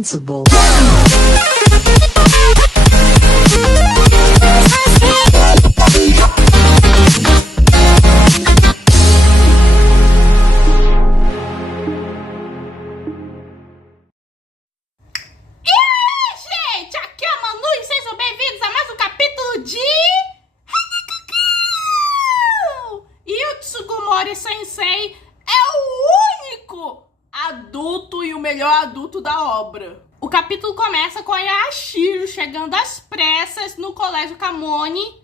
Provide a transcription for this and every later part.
Invincible. Gente, aqui é a Manu e sejam bem-vindos a mais um capítulo de... E o Tsugumori Sensei é o único adulto e o melhor adulto da obra. O capítulo começa com a Yashiro chegando às pressas no colégio Kamone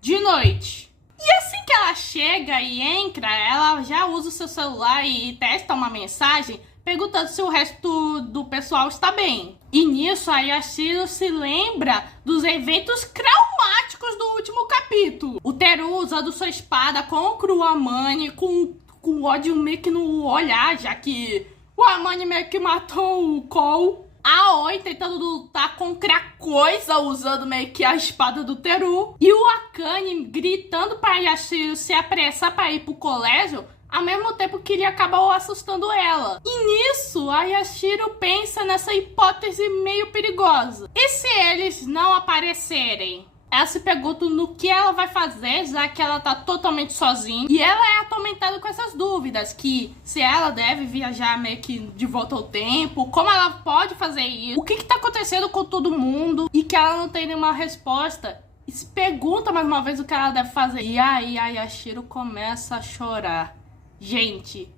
de noite. E assim que ela chega e entra, ela já usa o seu celular e testa uma mensagem perguntando se o resto do pessoal está bem. E nisso a Yashiro se lembra dos eventos traumáticos do último capítulo. O Teru usando sua espada contra o Amane com ódio meio que no olhar, já que o Amane meio que matou o Kou. A Aoi tentando lutar contra a coisa usando meio que a espada do Teru. E o Akane gritando para Yashiro se apressar para ir pro colégio, ao mesmo tempo que ele acabou assustando ela. E nisso, a Yashiro pensa nessa hipótese meio perigosa. E se eles não aparecerem? Ela se pergunta no que ela vai fazer, já que ela tá totalmente sozinha. E ela é atormentada com essas dúvidas, que se ela deve viajar meio que de volta ao tempo, como ela pode fazer isso, o que tá acontecendo com todo mundo, e que ela não tem nenhuma resposta. E se pergunta mais uma vez o que ela deve fazer. E aí a Yashiro começa a chorar. Gente,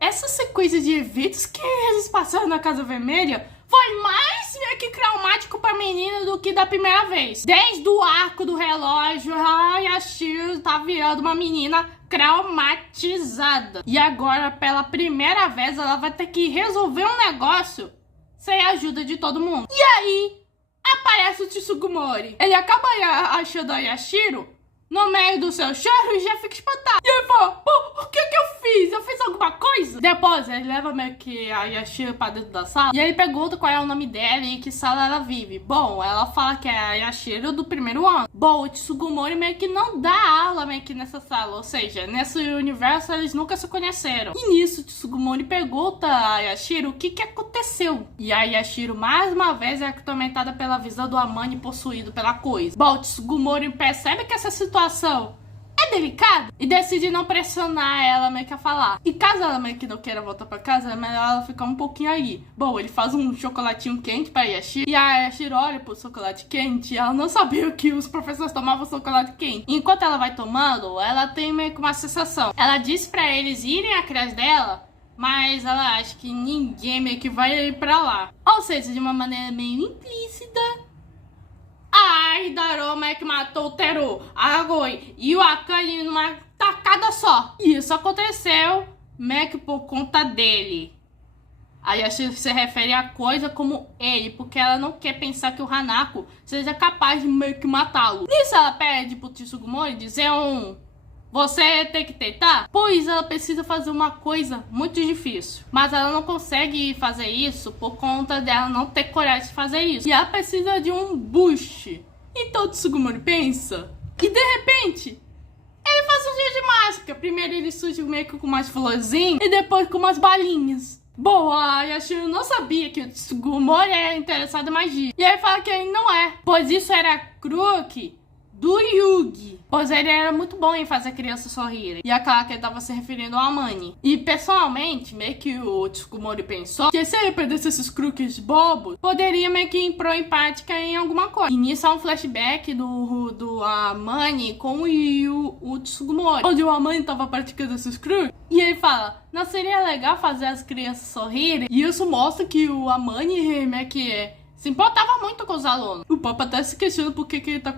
essa sequência de eventos que eles passaram na Casa Vermelha foi mais meio que traumático pra menina do que da primeira vez. Desde o arco do relógio, a Yashiro tá virando uma menina traumatizada. E agora, pela primeira vez, ela vai ter que resolver um negócio sem a ajuda de todo mundo. E aí, aparece o Tsugumori. Ele acaba achando a Yashiro no meio do seu choro e já fica espantado. E ele fala, pô, o que que eu fiz? Eu fiz alguma coisa? Depois ele leva meio que a Yashiro pra dentro da sala e ele pergunta qual é o nome dela e em que sala ela vive. Bom, ela fala que é a Yashiro do primeiro ano. Bom, o Tsugumori meio que não dá aula meio que nessa sala, ou seja, nesse universo eles nunca se conheceram. E nisso o Tsugumori pergunta a Yashiro o que que aconteceu. E a Yashiro mais uma vez é atormentada pela visão do Amane possuído pela coisa. Bom, o Tsugumori percebe que essa situação é delicada e decide não pressionar ela meio que a falar. E caso ela meio que não queira voltar pra casa, é melhor ela ficar um pouquinho aí. Bom, ele faz um chocolatinho quente pra Yashiro e a Yashiro olha pro chocolate quente e ela não sabia que os professores tomavam chocolate quente. E enquanto ela vai tomando, ela tem meio que uma sensação. Ela diz pra eles irem atrás dela, mas ela acha que ninguém meio que vai ir pra lá. Ou seja, de uma maneira meio implícita, a Hidaroma é que matou o Teru, a Aoi e o Akane numa tacada só. E isso aconteceu meio que por conta dele. A Yashiro se refere à coisa como ele, porque ela não quer pensar que o Hanako seja capaz de meio que matá-lo. Nisso ela pede pro Tsugumori dizer você tem que tentar? Pois ela precisa fazer uma coisa muito difícil. Mas ela não consegue fazer isso por conta dela não ter coragem de fazer isso. E ela precisa de um boost. Então o Tsugumori pensa. E de repente, ele faz um dia de mágica. Primeiro ele surge meio que com umas florzinhas e depois com umas balinhas. Bom, a Yashiro não sabia que o Tsugumori era interessado em magia. E aí fala que ele não é. Pois isso era truque do Yugi, pois ele era muito bom em fazer crianças sorrirem. E aquela que ele tava se referindo ao Amane. E pessoalmente, meio que o Tsugumori pensou que se ele perdesse esses truques bobos, poderia meio que pôr em prática em alguma coisa. E nisso há um flashback do Amane com o Tsugumori, onde o Amane tava praticando esses truques. E ele fala, não seria legal fazer as crianças sorrirem? E isso mostra que o Amane meio que se importava muito com os alunos. O papo até se questiona por que ele tá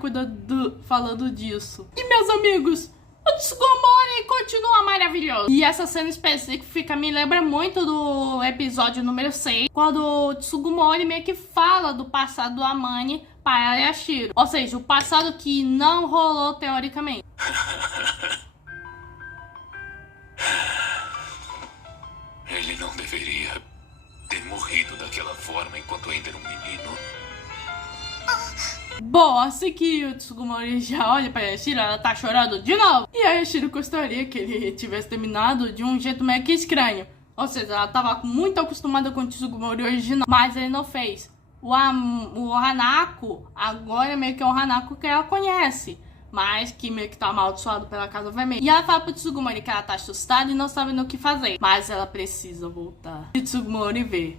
falando disso. E meus amigos, o Tsugumori continua maravilhoso. E essa cena específica me lembra muito do episódio número 6, quando o Tsugumori meio que fala do passado do Amane para a Yashiro. Ou seja, o passado que não rolou teoricamente. Ele não deveria ter morrido daquela forma enquanto ainda era um menino. Bom, assim que o Tsugumori já olha pra Yashiro, ela tá chorando de novo. E a Yashiro gostaria que ele tivesse terminado de um jeito meio que estranho. Ou seja, ela tava muito acostumada com o Tsugumori original, mas ele não fez. O Hanako, agora meio que é o Hanako que ela conhece, mas que meio que tá amaldiçoado pela Casa Vermelha. E ela fala pro Tsugumori que ela tá assustada e não sabe no que fazer, mas ela precisa voltar. E o Tsugumori vê.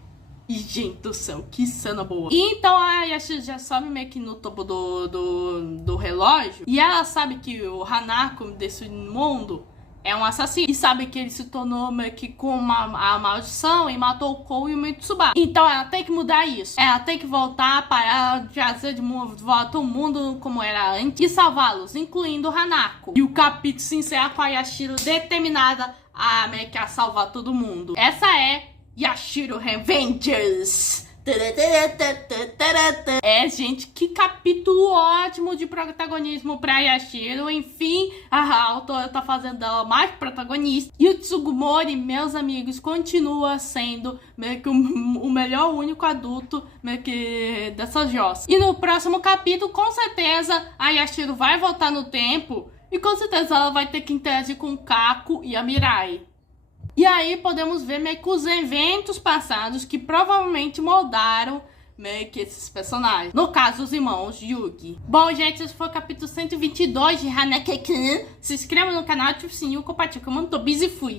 E, gente do céu, que cena boa. E então a Yashiro já sobe meio que no topo do relógio. E ela sabe que o Hanako desse mundo é um assassino. E sabe que ele se tornou meio que com a maldição e matou o Kou e o Mitsuba. Então ela tem que mudar isso. Ela tem que voltar para trazer de volta o mundo como era antes e salvá-los, incluindo o Hanako. E o capítulo se encerra com a Yashiro determinada a meio que a salvar todo mundo. Essa é Yashiro Revengers. É, gente, que capítulo ótimo de protagonismo pra Yashiro. Enfim, a autora tá fazendo dela mais protagonista. E o Tsugumori, meus amigos, continua sendo meio que o melhor único adulto meio que dessa jossa. E no próximo capítulo, com certeza, a Yashiro vai voltar no tempo. E com certeza ela vai ter que interagir com o Kako e a Mirai. E aí podemos ver meio que os eventos passados que provavelmente moldaram meio que esses personagens. No caso, os irmãos Yugi. Bom, gente, esse foi o capítulo 122 de Hanako-kun. Se inscreva no canal, ative o sininho, compartilhe, que eu tô busy e fui.